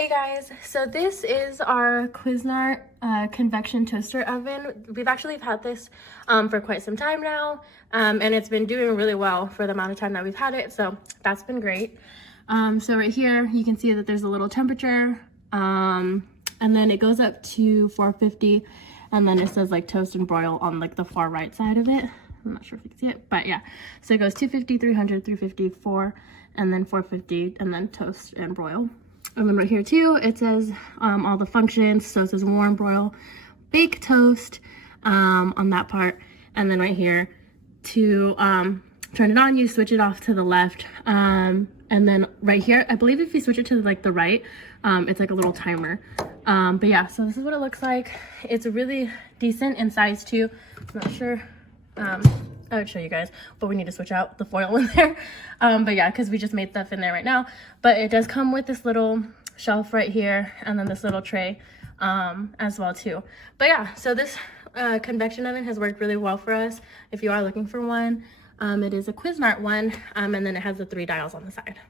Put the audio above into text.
Hey guys, so this is our Cuisinart convection toaster oven. We've actually had this for quite some time now, and it's been doing really well for the amount of time that we've had it, so that's been great. So right here you can see that there's a little temperature, and then it goes up to 450, and then it says like toast and broil on like the far right side of it. I'm not sure if you can see it, but yeah, so it goes 250, 300, 350, 4, and then 450, and then toast and broil. And then right here too, it says all the functions. So it says warm, broil, bake, toast on that part. And then right here to turn it on, you switch it off to the left. And then right here, I believe if you switch it to like the right, it's like a little timer. But yeah, so this is what it looks like. It's really decent in size too. I'm not sure. I would show you guys, but we need to switch out the foil in there. But yeah, because we just made stuff in there right now. But it does come with this little shelf right here, and then this little tray as well too. But yeah, so this convection oven has worked really well for us. If you are looking for one, it is a Cuisinart one, and then it has the 3 dials on the side.